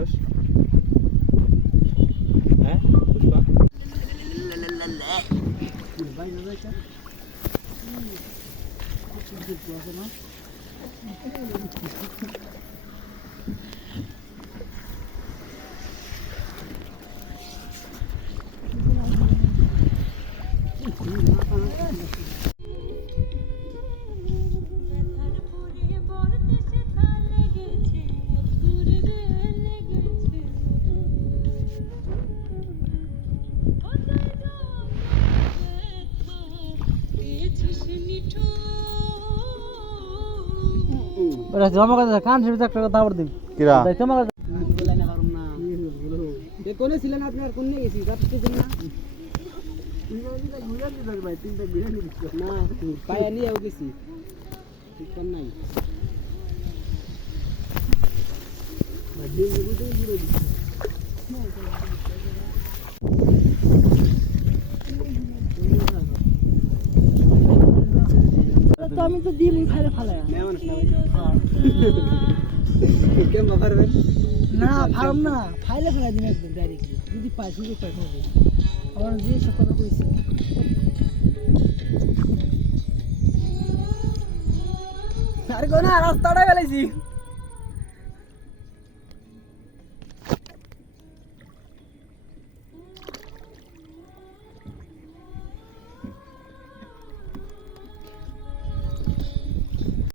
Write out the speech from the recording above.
Koş. He? Koş bak. Ben yazarken. Çok bu adamı. Thank you. ওরা জমা কথা কান সেটা একটা কথা আবার দিন কিরা? জমা কথা কোনে ছিলেন আপনি আর কোনে গেছি রাত্রে না না। পায়া নিয়েও গেছি। ঠিক নাই। তো আমি তো দিই কেমন পারবেন না ফার্ম না। ফাইলে ফেলা দিন? একদম ডাইরেক্টলি যদি পাই সুযোগ পাই খাব আমার যে সব কথা কইছে। আর কোনা রাস্তাটা গেলাইছি